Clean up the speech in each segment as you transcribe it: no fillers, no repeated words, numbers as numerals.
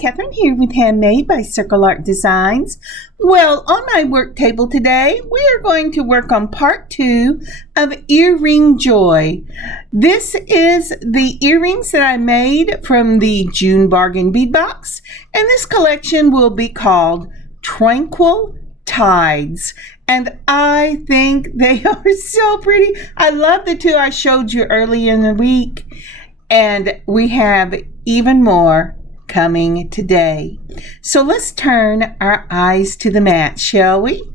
Kathryn here with Handmade by CircleArtDesigns. Well, on my work table today, we are going to work on part 2 of Earring Joy. This is the earrings that I made from the June Bargain Bead Box, and this collection will be called Tranquil Tides. And I think they are so pretty. I love the two I showed you early in the week. And we have even more coming today. So let's turn our eyes to the mat, shall we?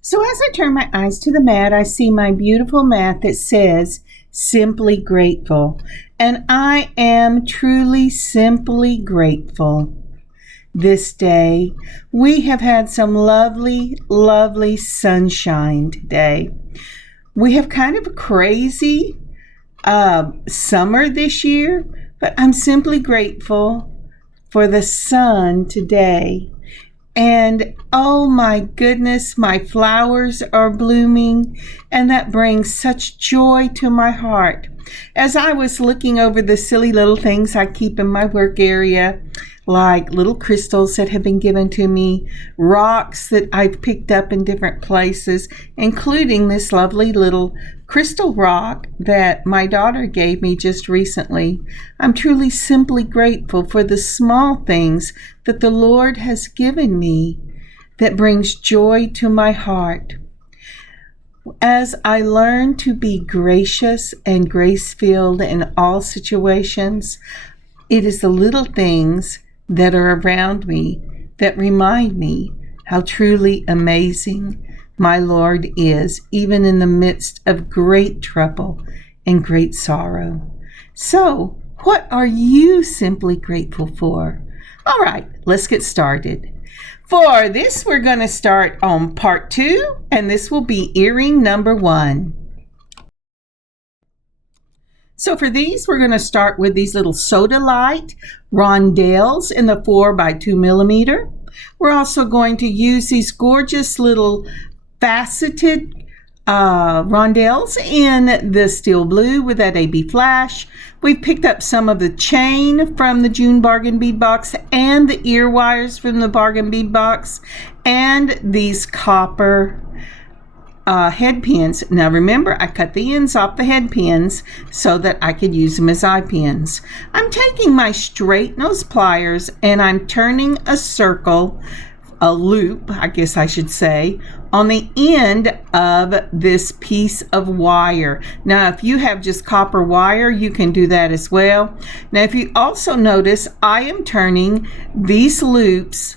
So as I turn my eyes to the mat, I see my beautiful mat that says, Simply Grateful. And I am truly simply grateful. This day, we have had some lovely, lovely sunshine today. We have kind of a crazy summer this year, but I'm simply grateful for the sun today. And oh my goodness, my flowers are blooming, and that brings such joy to my heart. As I was looking over the silly little things I keep in my work area, like little crystals that have been given to me, rocks that I've picked up in different places, including this lovely little crystal rock that my daughter gave me just recently. I'm truly simply grateful for the small things that the Lord has given me that brings joy to my heart. As I learn to be gracious and grace-filled in all situations, it is the little things that are around me that remind me how truly amazing my Lord is, even in the midst of great trouble and great sorrow. So, what are you simply grateful for? All right, let's get started. For this, we're going to start on part 2, and this will be earring number 1. So for these, we're going to start with these little Sodalite Rondelles in the 4 by 2 millimeter. We're also going to use these gorgeous little faceted Rondelles in the steel blue with that AB flash. We've picked up some of the chain from the June Bargain Bead Box and the ear wires from the Bargain Bead Box and these copper head pins. Now remember, I cut the ends off the head pins so that I could use them as eye pins. I'm taking my straight nose pliers and I'm turning a circle, a loop, I guess I should say, on the end of this piece of wire. Now, if you have just copper wire, you can do that as well. Now, if you also notice, I am turning these loops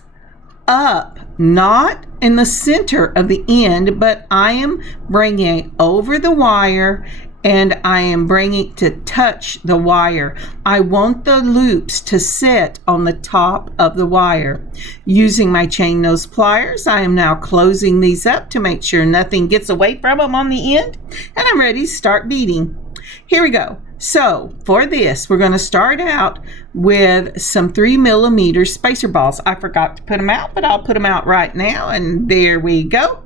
up, not in the center of the end, but I am bringing it over the wire and I am bringing it to touch the wire. I want the loops to sit on the top of the wire. Using my chain nose pliers, I am now closing these up to make sure nothing gets away from them on the end, and I'm ready to start beading. Here we go. So for this, we're going to start out with some 3 millimeter spacer balls. I forgot to put them out, but I'll put them out right now, and there we go.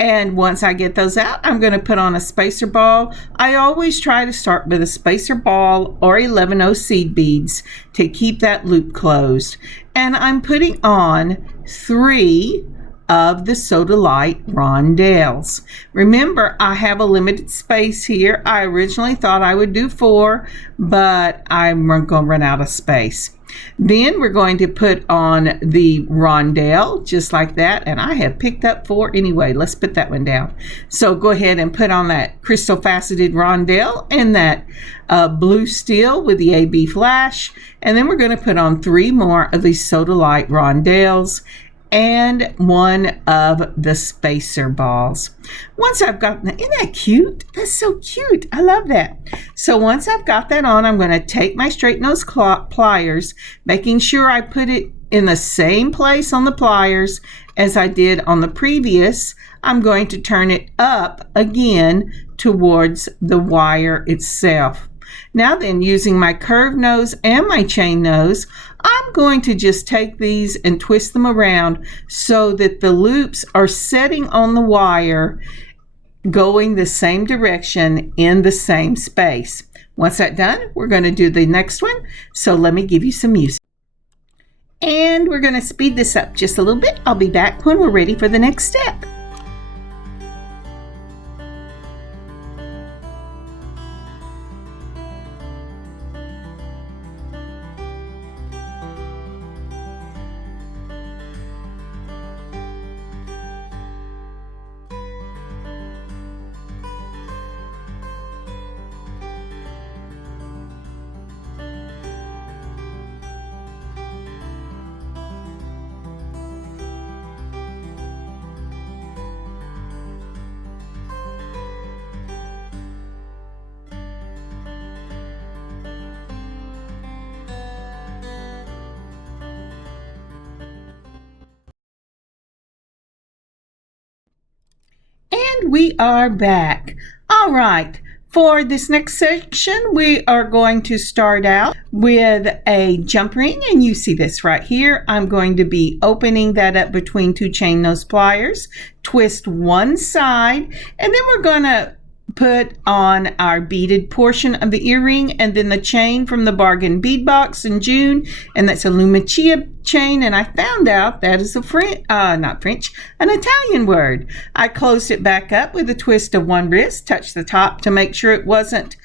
And once I get those out, I'm going to put on a spacer ball. I always try to start with a spacer ball or 11/0 seed beads to keep that loop closed. And I'm putting on 3 of the Sodalite Rondelles. Remember, I have a limited space here. I originally thought I would do 4, but I'm going to run out of space. Then we're going to put on the rondelle just like that, and I have picked up 4 anyway. Let's put that one down. So go ahead and put on that crystal faceted rondelle and that blue steel with the AB flash, and then we're going to put on 3 more of these Sodalite Rondelles and 1 of the spacer balls. Once I've got that, isn't that cute? That's so cute. I love that. So once I've got that on, I'm going to take my straight nose pliers, making sure I put it in the same place on the pliers as I did on the previous. I'm going to turn it up again towards the wire itself. Now then, using my curved nose and my chain nose, I'm going to just take these and twist them around so that the loops are setting on the wire, going the same direction in the same space. Once that's done, we're going to do the next one. So let me give you some music. And we're going to speed this up just a little bit. I'll be back when we're ready for the next step. And we are back. All right. For this next section, we are going to start out with a jump ring, and you see this right here. I'm going to be opening that up between two chain nose pliers, twist one side, and then we're going to put on our beaded portion of the earring and then the chain from the Bargain Bead Box in June, and that's a Lumacia chain, and I found out that is an Italian word. I closed it back up with a twist of one wrist, touched the top to make sure it wasn't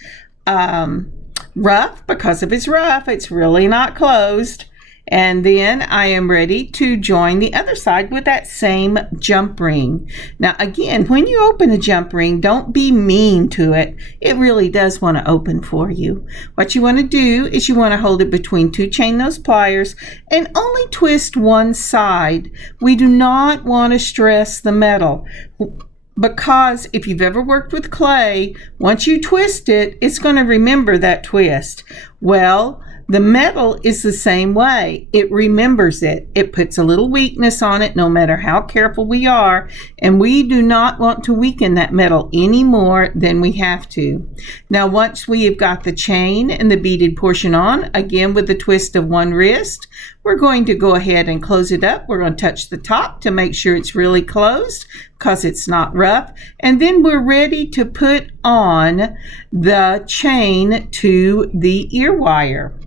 rough, because if it's rough, it's really not closed. And then I am ready to join the other side with that same jump ring. Now again, when you open a jump ring, don't be mean to it. It really does want to open for you. What you want to do is you want to hold it between two chain nose pliers and only twist one side. We do not want to stress the metal, because if you've ever worked with clay, once you twist it, it's going to remember that twist. Well, the metal is the same way. It remembers it. It puts a little weakness on it no matter how careful we are, and we do not want to weaken that metal any more than we have to. Now, once we have got the chain and the beaded portion on, again with the twist of one wrist, we're going to go ahead and close it up. We're going to touch the top to make sure it's really closed because it's not rough. And then we're ready to put on the chain to the ear wire.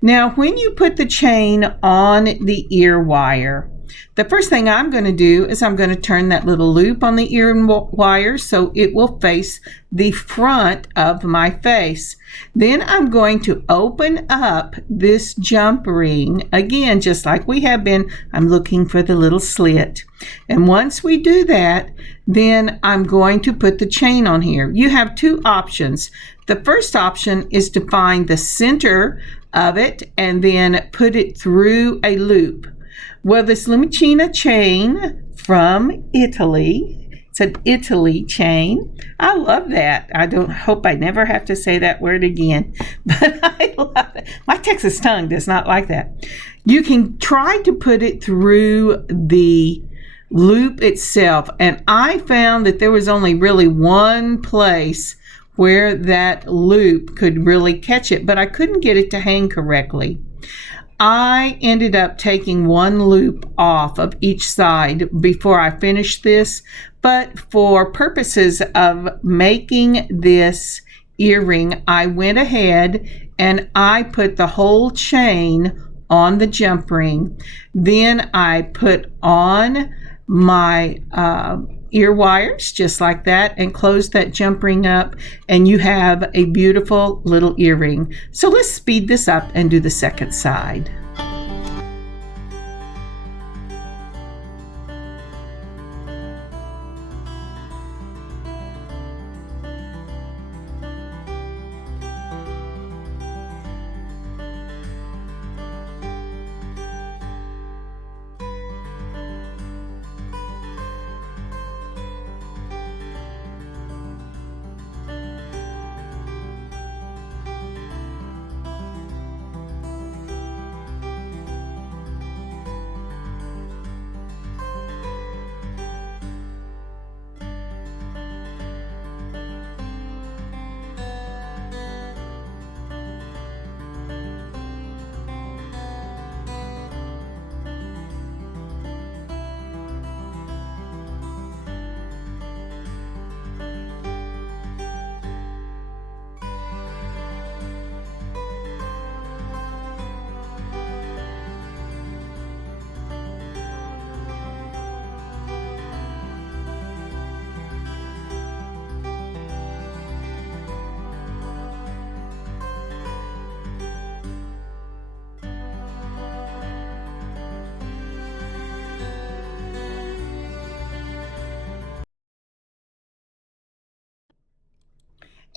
Now, when you put the chain on the ear wire, the first thing I'm going to do is I'm going to turn that little loop on the ear wire so it will face the front of my face. Then I'm going to open up this jump ring. Again, just like we have been, I'm looking for the little slit. And once we do that, then I'm going to put the chain on here. You have two options. The first option is to find the center of it and then put it through a loop. Well, this Lumacia chain from Italy, it's an Italy chain. I love that. I don't hope I never have to say that word again, but I love it. My Texas tongue does not like that. You can try to put it through the loop itself, and I found that there was only really one place where that loop could really catch it, but I couldn't get it to hang correctly. I ended up taking one loop off of each side before I finished this, but for purposes of making this earring, I went ahead and I put the whole chain on the jump ring. Then I put on my ear wires just like that and close that jump ring up, and you have a beautiful little earring. So let's speed this up and do the second side.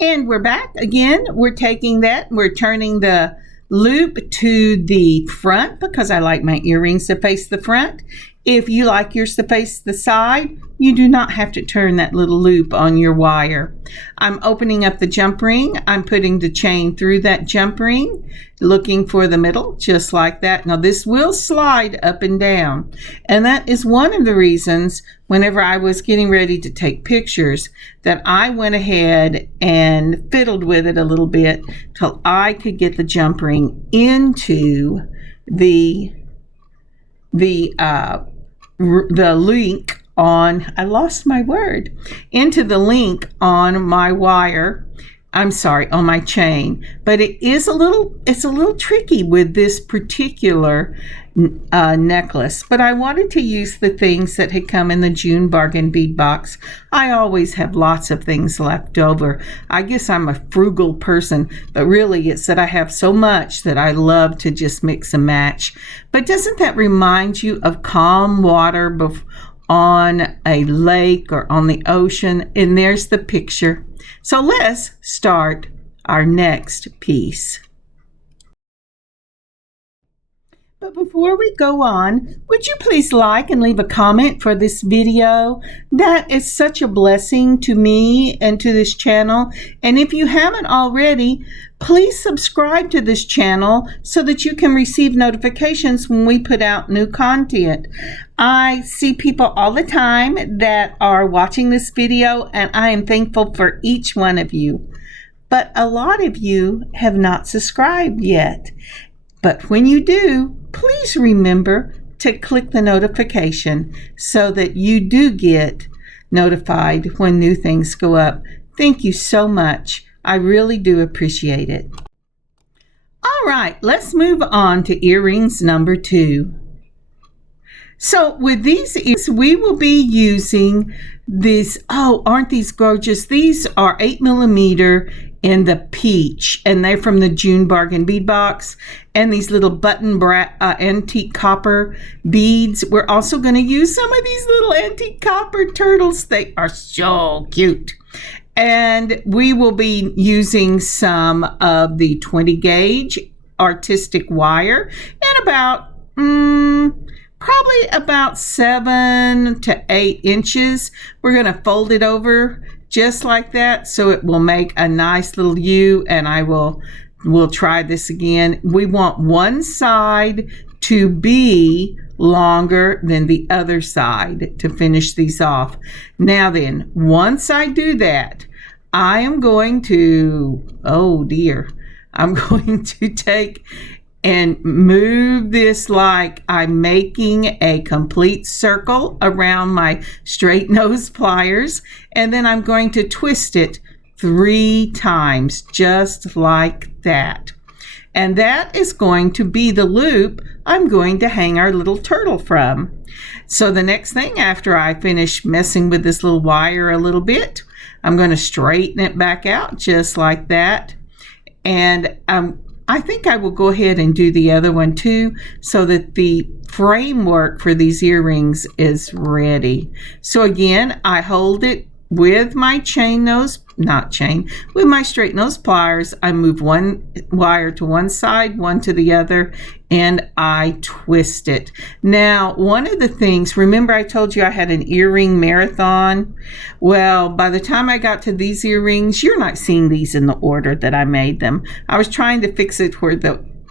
And we're back again. We're taking that, we're turning the loop to the front because I like my earrings to face the front. If you like yours to face the side, you do not have to turn that little loop on your wire. I'm opening up the jump ring. I'm putting the chain through that jump ring, looking for the middle, just like that. Now this will slide up and down. And that is one of the reasons whenever I was getting ready to take pictures that I went ahead and fiddled with it a little bit till I could get the jump ring into the link on, I lost my word, into the link on my wire. I'm sorry, on my chain. But it's a little tricky with this particular necklace. But I wanted to use the things that had come in the June Bargain Bead Box. I always have lots of things left over. I guess I'm a frugal person, but really it's that I have so much that I love to just mix and match. But doesn't that remind you of calm water on a lake or on the ocean? And there's the picture. So let's start our next piece. But before we go on, would you please like and leave a comment for this video? That is such a blessing to me and to this channel. And if you haven't already, please subscribe to this channel so that you can receive notifications when we put out new content. I see people all the time that are watching this video, and I am thankful for each one of you. But a lot of you have not subscribed yet. But when you do, please remember to click the notification so that you do get notified when new things go up. Thank you so much. I really do appreciate it. All right, let's move on to earrings number 2. So with these earrings, we will be using these. Oh, aren't these gorgeous? These are 8mm in the peach, and they're from the June Bargain Bead Box. And these little button antique copper beads. We're also going to use some of these little antique copper turtles. They are so cute. And we will be using some of the 20 gauge artistic wire and about probably about 7 to 8 inches. We're going to fold it over just like that so it will make a nice little U, and we'll try this again. We want one side to be longer than the other side to finish these off. Now then, once I do that, I am going to, I'm going to take and move this like I'm making a complete circle around my straight nose pliers, and then I'm going to twist it 3 times just like that. And that is going to be the loop I'm going to hang our little turtle from. So the next thing, after I finish messing with this little wire a little bit, I'm going to straighten it back out just like that. And I think I will go ahead and do the other one too, so that the framework for these earrings is ready. So again, I hold it with my with my straight nose pliers. I move one wire to one side, one to the other, and I twist it. Now, one of the things, remember I told you I had an earring marathon? Well, by the time I got to these earrings, you're not seeing these in the order that I made them. I was trying to fix it where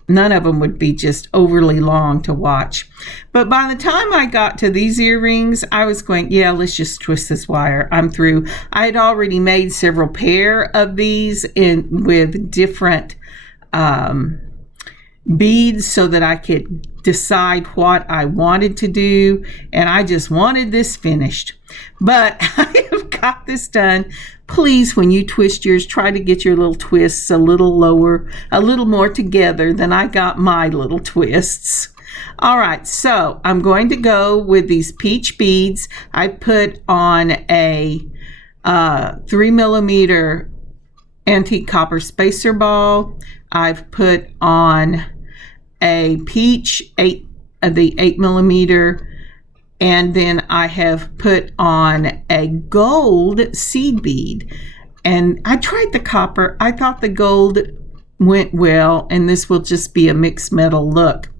none of them would be just overly long to watch. But by the time I got to these earrings, I was going, yeah, let's just twist this wire. I'm through. I had already made several pair of these with different beads so that I could decide what I wanted to do, and I just wanted this finished. But I have got this done. Please, when you twist yours, try to get your little twists a little lower, a little more together than I got my little twists. All right, so I'm going to go with these peach beads. I put on a 3mm antique copper spacer ball. I've put on a peach the 8mm, and then I have put on a gold seed bead. And I tried the copper. I thought the gold went well, and this will just be a mixed metal look.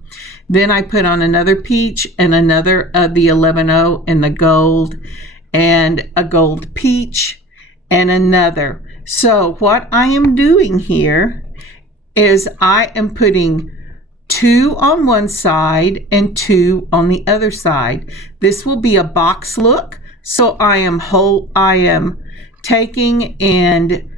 Then I put on another peach and another of the 11-0 in the gold, and a gold peach and another. So what I am doing here is I am putting 2 on one side and 2 on the other side. This will be a box look. So I am taking and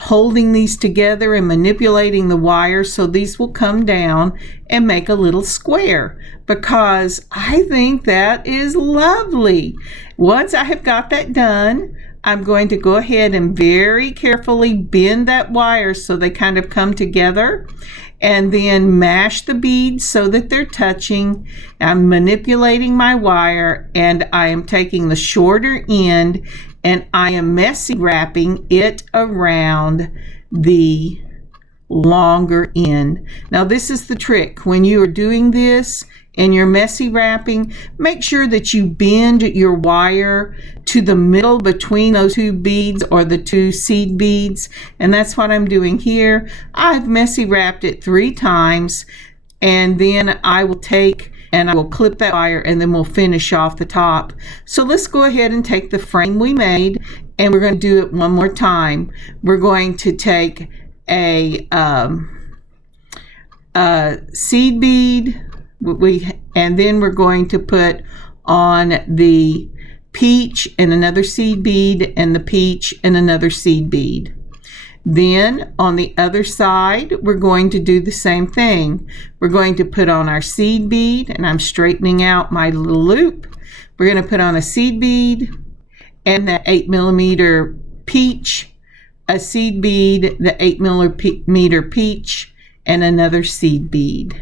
holding these together and manipulating the wire so these will come down and make a little square, because I think that is lovely. Once I have got that done, I'm going to go ahead and very carefully bend that wire so they kind of come together, and then mash the beads so that they're touching. I'm manipulating my wire, and I am taking the shorter end and I am messy wrapping it around the longer end. Now this is the trick. When you are doing this and you're messy wrapping, make sure that you bend your wire to the middle between those 2 beads or the 2 seed beads, and that's what I'm doing here. I've messy wrapped it 3 times, and then I will take and I will clip that wire, and then we'll finish off the top. So let's go ahead and take the frame we made, and we're going to do it one more time. We're going to take a seed bead, and then we're going to put on the peach and another seed bead, and the peach and another seed bead. Then on the other side, we're going to do the same thing. We're going to put on our seed bead, and I'm straightening out my little loop. We're going to put on a seed bead and that 8mm peach, a seed bead, the 8mm peach, and another seed bead.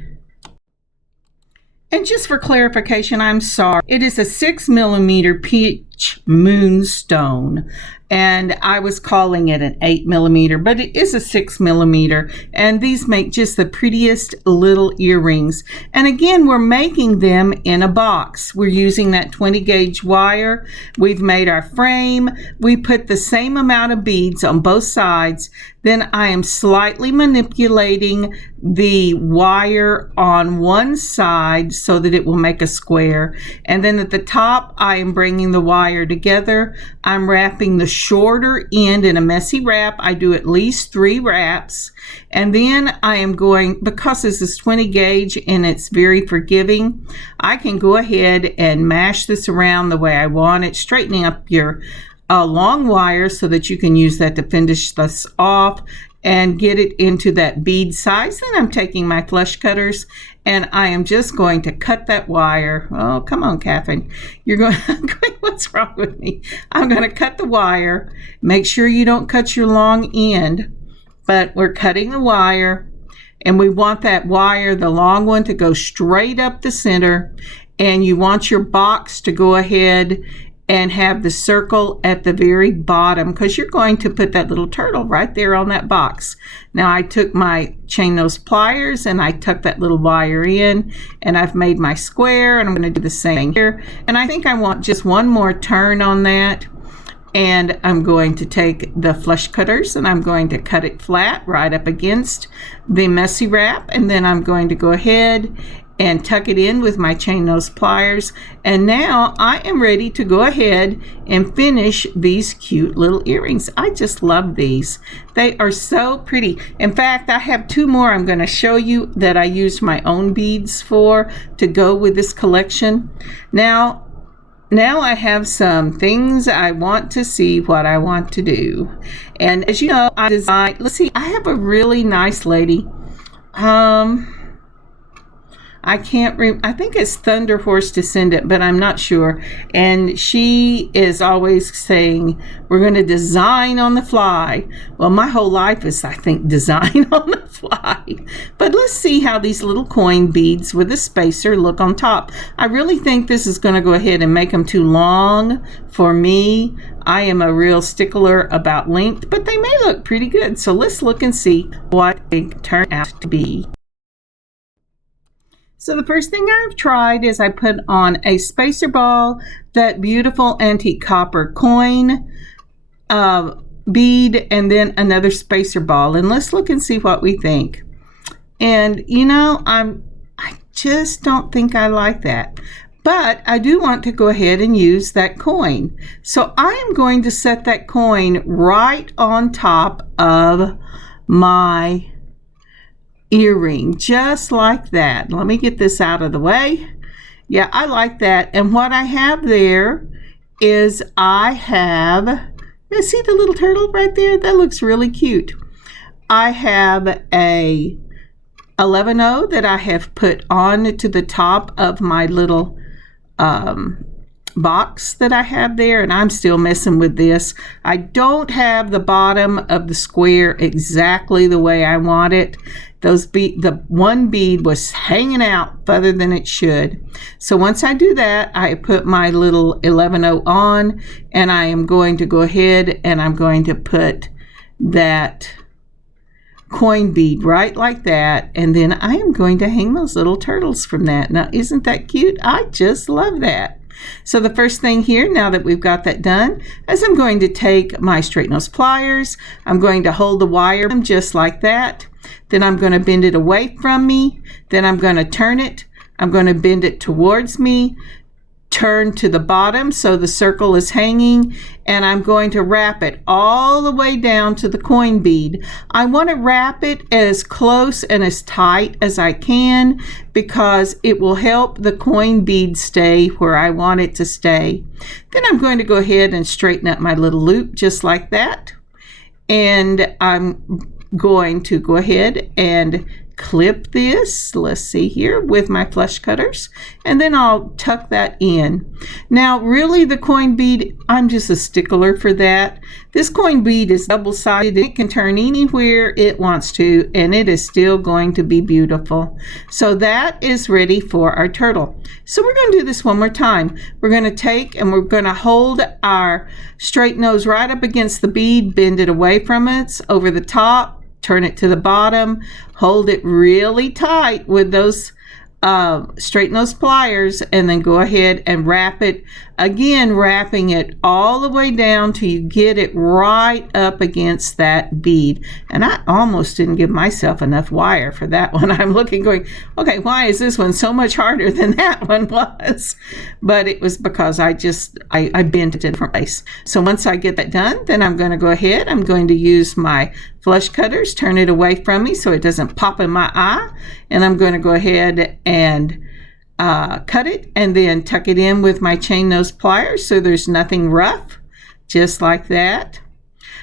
And just for clarification, I'm sorry, it is a 6mm peach moonstone, and I was calling it an 8mm, but it is a 6mm, and these make just the prettiest little earrings. And again, we're making them in a box. We're using that 20 gauge wire. We've made our frame. We put the same amount of beads on both sides. Then I am slightly manipulating the wire on one side so that it will make a square. And then at the top, I am bringing the wire together. I'm wrapping the shorter end in a messy wrap. I do at least 3 wraps. And then I am going, because this is 20 gauge and it's very forgiving, I can go ahead and mash this around the way I want it, straightening up your long wire so that you can use that to finish this off and get it into that bead size. Then I'm taking my flush cutters and I am just going to cut that wire. Oh, come on, Kathryn. You're going, what's wrong with me? I'm going to cut the wire. Make sure you don't cut your long end, but we're cutting the wire, and we want that wire, the long one, to go straight up the center, and you want your box to go ahead and have the circle at the very bottom, because you're going to put that little turtle right there on that box. Now I took my chain nose pliers and I tucked that little wire in, and I've made my square, and I'm going to do the same here. And I think I want just one more turn on that, and I'm going to take the flush cutters and I'm going to cut it flat right up against the messy wrap, and then I'm going to go ahead and tuck it in with my chain nose pliers. And now I am ready to go ahead and finish these cute little earrings. I just love these. They are so pretty. In fact, I have 2 more I'm going to show you that I used my own beads for to go with this collection. Now I have some things I want to see what I want to do. And as you know, I designed, let's see, I have a really nice lady. I think it's Thunder Horse Descendant, but I'm not sure. And she is always saying, we're going to design on the fly. Well, my whole life is, I think, design on the fly. But let's see how these little coin beads with a spacer look on top. I really think this is going to go ahead and make them too long for me. I am a real stickler about length, but they may look pretty good. So let's look and see what they turn out to be. So the first thing I've tried is I put on a spacer ball, that beautiful antique copper coin bead and then another spacer ball, and let's look and see what we think. And you know, I just don't think I like that. But I do want to go ahead and use that coin. So I am going to set that coin right on top of my earring, just like that. Let me get this out of the way. Yeah, I like that. And what I have there is I have, see the little turtle right there? That looks really cute. I have a 11-0 that I have put on to the top of my little box that I have there, and I'm still messing with this. I don't have the bottom of the square exactly the way I want it. The one bead was hanging out further than it should. So once I do that, I put my little 11-0 on, and I am going to go ahead and I'm going to put that coin bead right like that, and then I am going to hang those little turtles from that. Now, isn't that cute? I just love that. So the first thing here, now that we've got that done, is I'm going to take my straight nose pliers. I'm going to hold the wire just like that. Then I'm going to bend it away from me. Then I'm going to turn it. I'm going to bend it towards me, turn to the bottom so the circle is hanging, and I'm going to wrap it all the way down to the coin bead. I want to wrap it as close and as tight as I can because it will help the coin bead stay where I want it to stay. Then I'm going to go ahead and straighten up my little loop just like that, and I'm going to go ahead and clip this, let's see here, with my flush cutters, and then I'll tuck that in. Now really the coin bead, I'm just a stickler for that. This coin bead is double-sided. It can turn anywhere it wants to, and it is still going to be beautiful. So that is ready for our turtle. So we're going to do this one more time. We're going to take and we're going to hold our straight nose right up against the bead, bend it away from it, over the top, turn it to the bottom, hold it really tight with those straight nose pliers, and then go ahead and wrap it again, wrapping it all the way down till you get it right up against that bead. And I almost didn't give myself enough wire for that one. I'm looking going, okay, why is this one so much harder than that one was? But it was because I bent it in a different place. So once I get that done, then I'm going to go ahead, I'm going to use my flush cutters, turn it away from me so it doesn't pop in my eye, and I'm going to go ahead and cut it and then tuck it in with my chain nose pliers so there's nothing rough, just like that.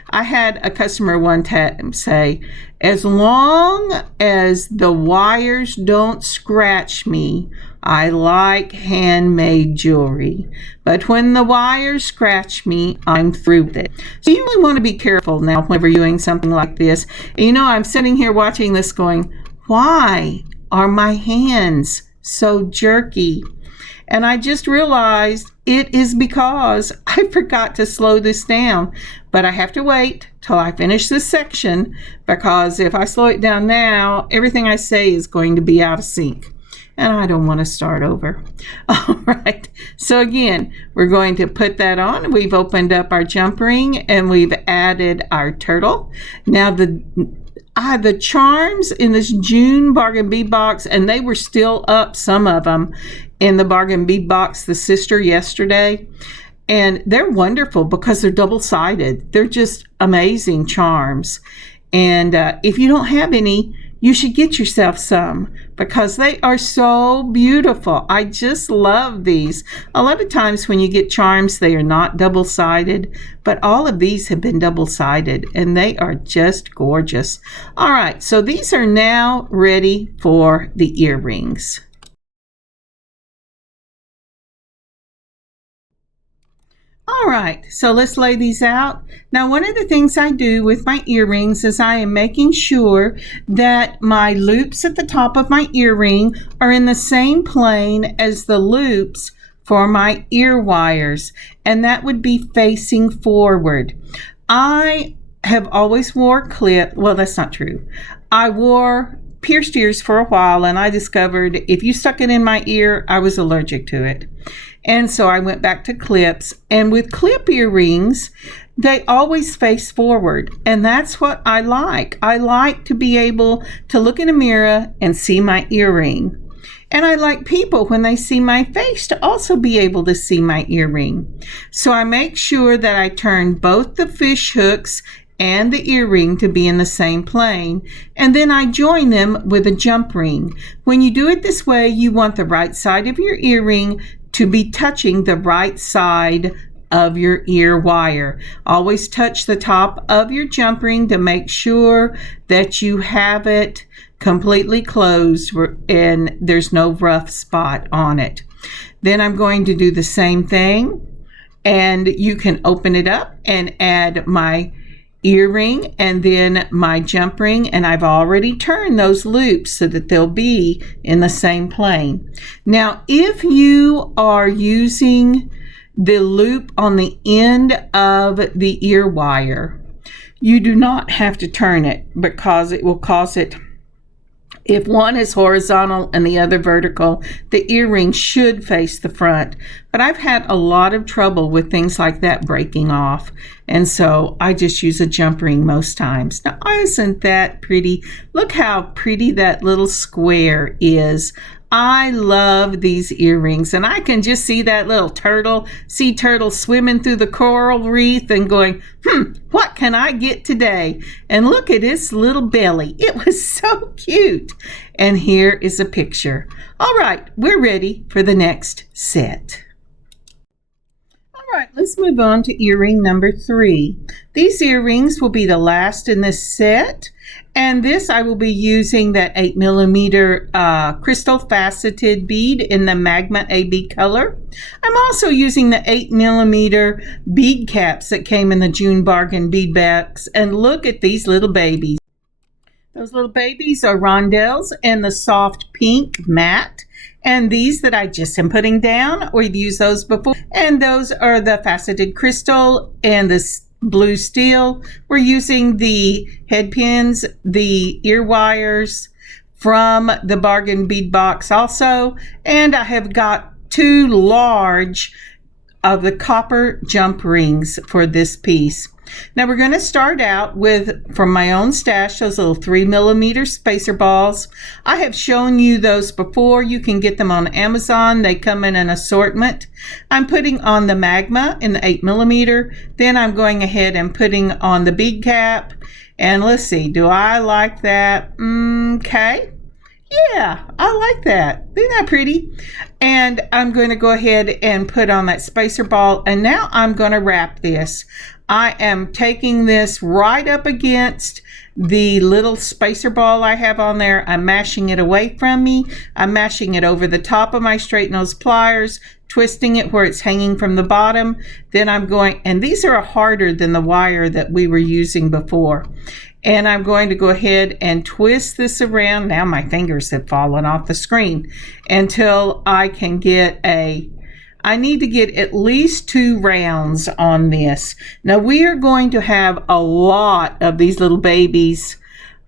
I had a customer one time say, as long as the wires don't scratch me, I like handmade jewelry. But when the wires scratch me, I'm through with it. So you really want to be careful now whenever you're doing something like this. And you know, I'm sitting here watching this going, why are my hands so jerky? And I just realized it is because I forgot to slow this down. But I have to wait till I finish this section, because if I slow it down now, everything I say is going to be out of sync. And I don't want to start over. All right. So again, we're going to put that on. We've opened up our jump ring and we've added our turtle. Now the charms in this June Bargain Bead Box, and they were still up, some of them, in the Bargain Bead Box, the sister, yesterday. And they're wonderful because they're double-sided. They're just amazing charms. And if you don't have any, you should get yourself some because they are so beautiful. I just love these. A lot of times when you get charms, they are not double-sided, but all of these have been double-sided and they are just gorgeous. All right, so these are now ready for the earrings. All right, so let's lay these out. Now, one of the things I do with my earrings is I am making sure that my loops at the top of my earring are in the same plane as the loops for my ear wires, and that would be facing forward. I have always wore clip, well, that's not true. I wore pierced ears for a while, and I discovered if you stuck it in my ear, I was allergic to it. And so I went back to clips, and with clip earrings, they always face forward, and that's what I like. I like to be able to look in a mirror and see my earring. And I like people, when they see my face, to also be able to see my earring. So I make sure that I turn both the fish hooks and the earring to be in the same plane, and then I join them with a jump ring. When you do it this way, you want the right side of your earring to be touching the right side of your ear wire. Always touch the top of your jump ring to make sure that you have it completely closed and there's no rough spot on it. Then I'm going to do the same thing, and you can open it up and add my earring and then my jump ring, and I've already turned those loops so that they'll be in the same plane. Now, if you are using the loop on the end of the ear wire, you do not have to turn it, because it will cause it, if one is horizontal and the other vertical, the earring should face the front. But I've had a lot of trouble with things like that breaking off, and so I just use a jump ring most times. Now, isn't that pretty? Look how pretty that little square is. I love these earrings, and I can just see that little sea turtle swimming through the coral reef and going, what can I get today? And look at his little belly. It was so cute. And here is a picture. All right, we're ready for the next set. All right, let's move on to earring number 3. These earrings will be the last in this set, and this I will be using that 8mm crystal faceted bead in the Magma AB color. I'm also using the 8mm bead caps that came in the June Bargain Bead Box, and look at these little babies. Those little babies are Rondelles in the soft pink matte. And these that I just am putting down, we've used those before. And those are the faceted crystal and the blue steel. We're using the head pins, the ear wires from the Bargain Bead Box also. And I have got 2 large of the copper jump rings for this piece. Now we're going to start out with, from my own stash, those little 3mm spacer balls. I have shown you those before. You can get them on Amazon. They come in an assortment. I'm putting on the Magma in the 8mm. Then I'm going ahead and putting on the bead cap. And let's see, do I like that? Okay. Yeah, I like that. Isn't that pretty? And I'm going to go ahead and put on that spacer ball. And now I'm going to wrap this. I am taking this right up against the little spacer ball I have on there. I'm mashing it away from me. I'm mashing it over the top of my straight nose pliers, twisting it where it's hanging from the bottom. Then I'm going, and these are harder than the wire that we were using before. And I'm going to go ahead and twist this around. Now my fingers have fallen off the screen until I can get I need to get at least 2 rounds on this. Now we are going to have a lot of these little babies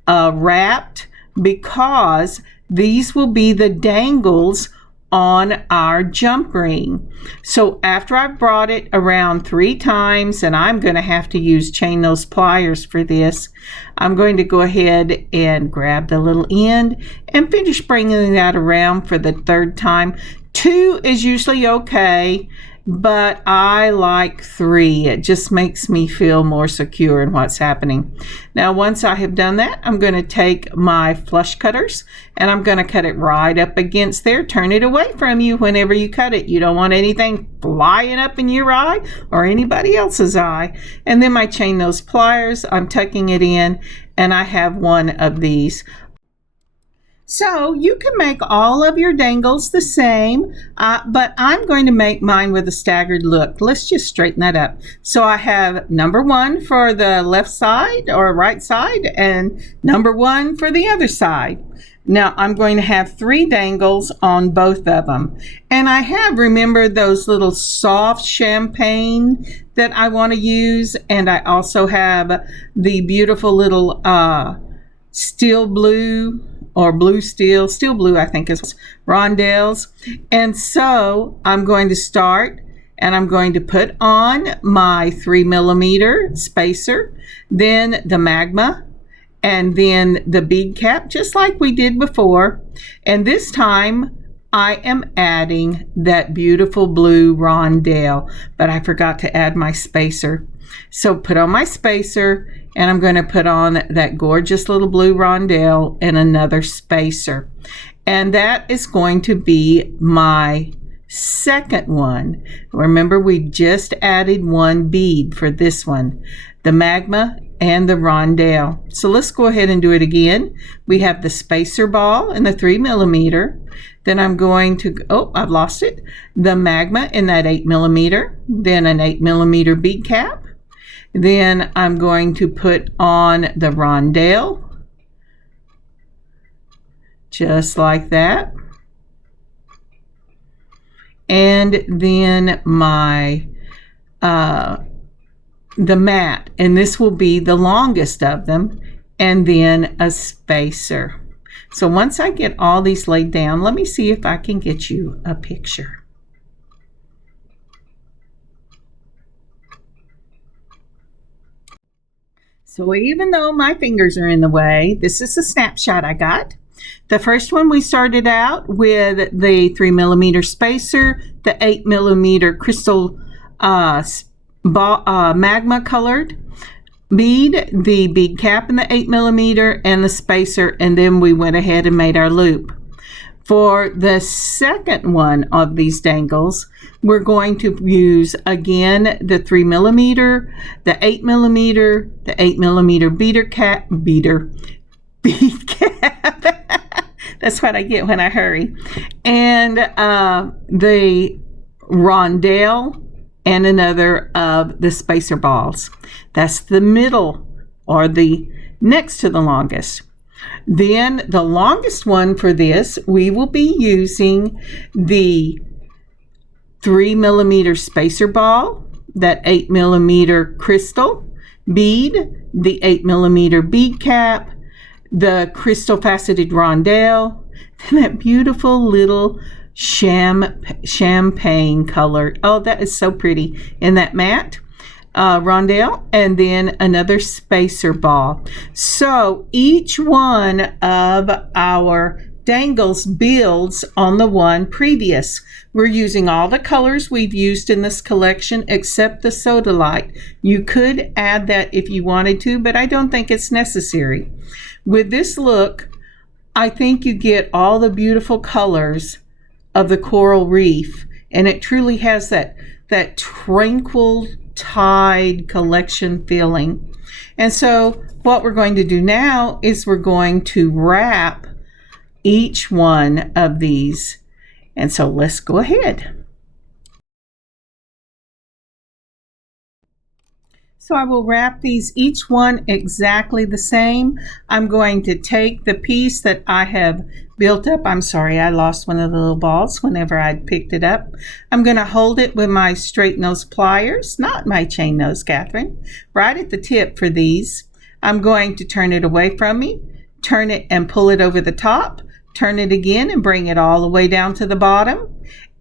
wrapped, because these will be the dangles on our jump ring. So after I've brought it around 3 times, and I'm going to have to use chain nose pliers for this, I'm going to go ahead and grab the little end and finish bringing that around for the 3rd time. 2 is usually okay, but I like 3. It just makes me feel more secure in what's happening. Now, once I have done that, I'm going to take my flush cutters and I'm going to cut it right up against there. Turn it away from you whenever you cut it. You don't want anything flying up in your eye or anybody else's eye. And then my chain nose pliers, I'm tucking it in, and I have 1 of these. So you can make all of your dangles the same, but I'm going to make mine with a staggered look. Let's just straighten that up. So I have number 1 for the left side or right side, and number 1 for the other side. Now I'm going to have 3 dangles on both of them. And I have, remember, those little soft champagne that I want to use. And I also have the beautiful little steel blue or blue steel blue, I think is Rondelles. And so I'm going to start, and I'm going to put on my 3mm spacer, then the magma, and then the bead cap, just like we did before. And this time I am adding that beautiful blue rondelle, but I forgot to add my spacer. So put on my spacer, and I'm going to put on that gorgeous little blue rondelle and another spacer. And that is going to be my second one. Remember, we just added one bead for this one, the magma and the rondelle. So let's go ahead and do it again. We have the spacer ball and the 3mm. Then I'm going to, oh, I've lost it, the magma in that 8mm, then an 8mm bead cap. Then I'm going to put on the rondelle, just like that. And then my the mat, and this will be the longest of them, and then a spacer. So once I get all these laid down, let me see if I can get you a picture. So even though my fingers are in the way, this is a snapshot I got. The first one, we started out with the 3mm spacer, the 8mm crystal magma colored bead, the bead cap in the 8mm, and the spacer, and then we went ahead and made our loop. For the second one of these dangles, we're going to use again the 3mm, the 8mm, the 8mm bead cap. That's what I get when I hurry. And the rondelle and another of the spacer balls. That's the middle, or the next to the longest. Then the longest one for this, we will be using the 3mm spacer ball, that 8mm crystal bead, the 8mm bead cap, the crystal faceted rondelle, and that beautiful little champagne color. Oh, that is so pretty in that matte rondelle, and then another spacer ball. So each one of our dangles builds on the one previous. We're using all the colors we've used in this collection except the sodalite. You could add that if you wanted to, but I don't think it's necessary. With this look, I think you get all the beautiful colors of the coral reef, and it truly has that tranquil tide collection feeling. And so what we're going to do now is we're going to wrap each one of these. And so let's go ahead. So I will wrap these, each one exactly the same. I'm going to take the piece that I have built up. I'm sorry, I lost one of the little balls whenever I picked it up. I'm going to hold it with my straight nose pliers, not my chain nose, Kathryn, right at the tip for these. I'm going to turn it away from me, turn it and pull it over the top, turn it again and bring it all the way down to the bottom.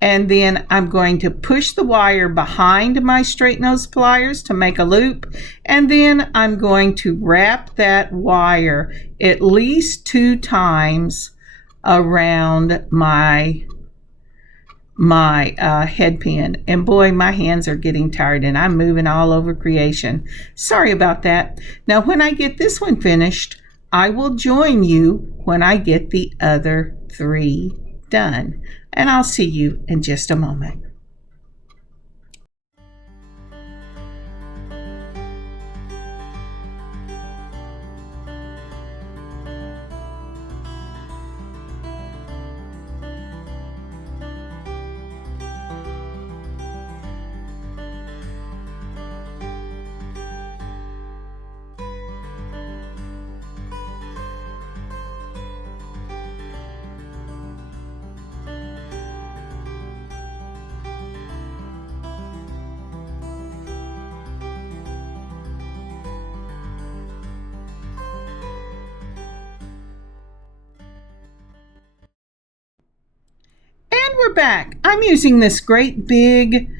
And then I'm going to push the wire behind my straight nose pliers to make a loop. And then I'm going to wrap that wire at least 2 times around my head pin. And boy, my hands are getting tired and I'm moving all over creation. Sorry about that. Now, when I get this one finished, I will join you when I get the other 3 done. And I'll see you in just a moment. we're back. I'm using this great big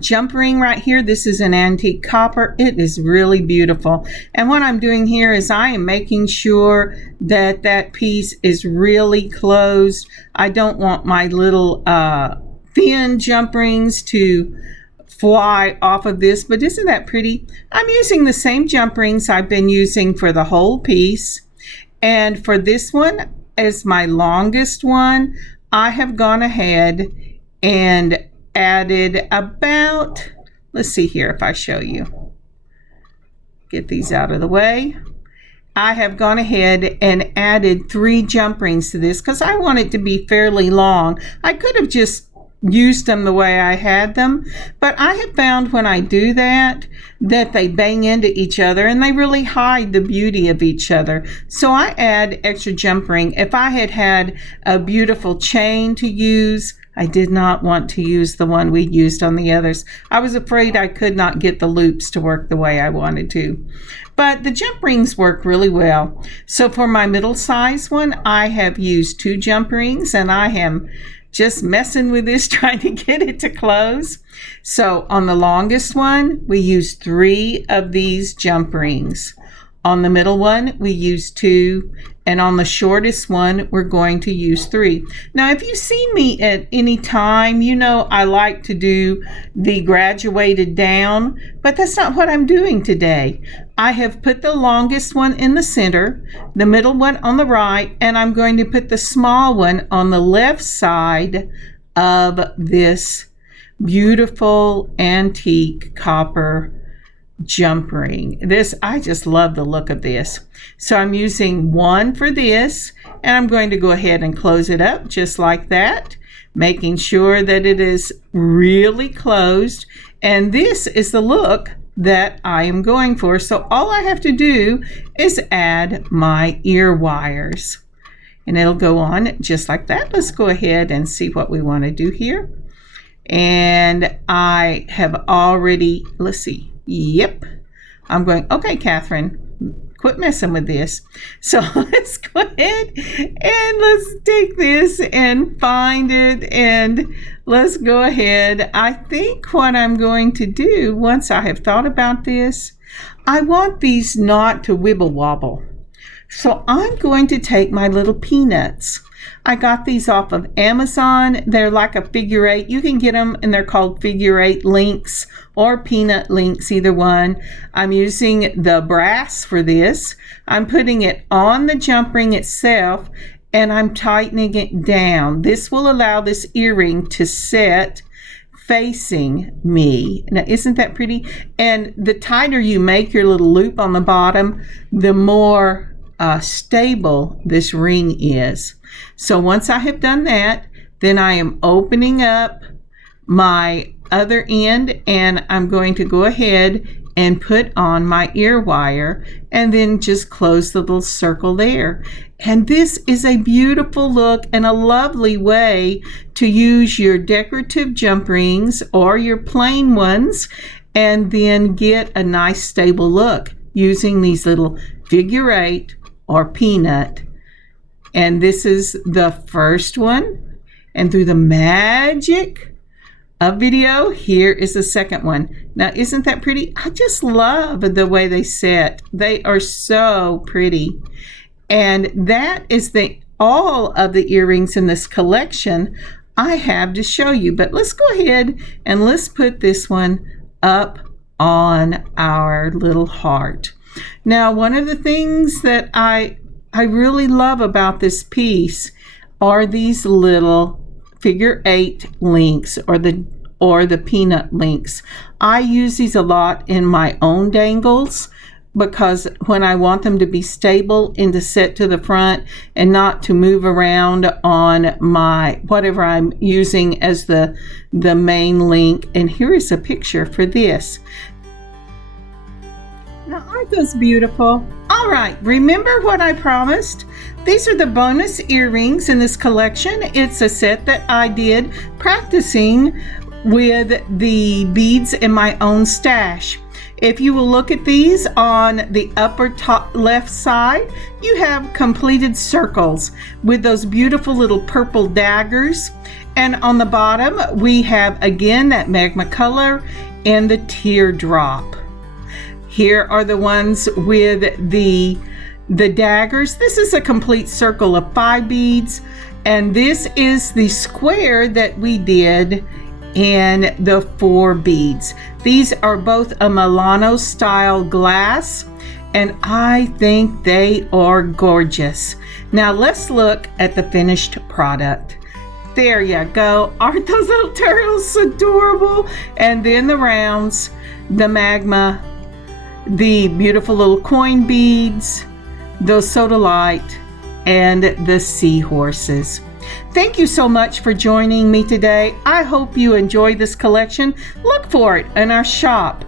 jump ring right here. This is an antique copper. It is really beautiful. And what I'm doing here is I am making sure that that piece is really closed. I don't want my little thin jump rings to fly off of this, but isn't that pretty? I'm using the same jump rings I've been using for the whole piece. And for this one, as my longest one, I have gone ahead and added about, let's see here if I show you. Get these out of the way. I have gone ahead and added 3 jump rings to this because I want it to be fairly long. I could have just used them the way I had them, but I have found when I do that they bang into each other and they really hide the beauty of each other. So I add extra jump ring. If I had had a beautiful chain to use, I did not want to use the one we used on the others. I was afraid I could not get the loops to work the way I wanted to. But the jump rings work really well. So for my middle size one, I have used 2 jump rings, and I am just messing with this, trying to get it to close. So on the longest one, we used 3 of these jump rings. On the middle one, we used 2, and on the shortest one, we're going to use 3. Now, if you've seen me at any time, you know I like to do the graduated down, but that's not what I'm doing today. I have put the longest one in the center, the middle one on the right, and I'm going to put the small one on the left side of this beautiful antique copper jump ring. This, I just love the look of this. So I'm using 1 for this, and I'm going to go ahead and close it up just like that, making sure that it is really closed. And this is the look that I am going for. So all I have to do is add my ear wires, and it'll go on just like that. Let's go ahead and see what we want to do here. And I have already, let's see. Yep. I'm going, okay, Kathryn, quit messing with this. So let's go ahead and let's take this and find it, and let's go ahead. I think what I'm going to do, once I have thought about this, I want these not to wibble wobble. So I'm going to take my little peanuts. I got these off of Amazon. They're like a figure 8. You can get them, and they're called figure 8 links or peanut links, either one. I'm using the brass for this. I'm putting it on the jump ring itself, and I'm tightening it down. This will allow this earring to set facing me. Now, isn't that pretty? And the tighter you make your little loop on the bottom, the more stable this ring is. So once I have done that, then I am opening up my other end, and I'm going to go ahead and put on my ear wire, and then just close the little circle there. And this is a beautiful look and a lovely way to use your decorative jump rings or your plain ones, and then get a nice stable look using these little figure 8 or peanut. And this is the first one, and through the magic of video, here is the second one. Now, isn't that pretty? I just love the way they set. They are so pretty. And that is all of the earrings in this collection I have to show you. But let's go ahead and let's put this one up on our little heart. Now, one of the things that I really love about this piece are these little figure 8 links, or the peanut links. I use these a lot in my own dangles, because when I want them to be stable and to set to the front and not to move around on my whatever I'm using as the main link. And here is a picture for this. Now, aren't those beautiful? All right, remember what I promised? These are the bonus earrings in this collection. It's a set that I did practicing with the beads in my own stash. If you will look at these on the upper top left side, you have completed circles with those beautiful little purple daggers. And on the bottom, we have again that magma color and the teardrop. Here are the ones with the daggers. This is a complete circle of 5 beads. And this is the square that we did in the 4 beads. These are both a Milano style glass, and I think they are gorgeous. Now let's look at the finished product. There you go. Aren't those little turtles adorable? And then the rounds, the magma, the beautiful little coin beads, the sodalite, and the seahorses. Thank you so much for joining me today. I hope you enjoyed this collection. Look for it in our shop.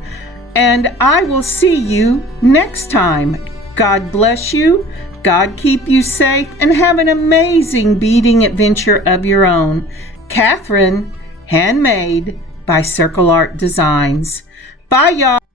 And I will see you next time. God bless you. God keep you safe and have an amazing beading adventure of your own. Kathryn, Handmade by Circle Art Designs. Bye, y'all.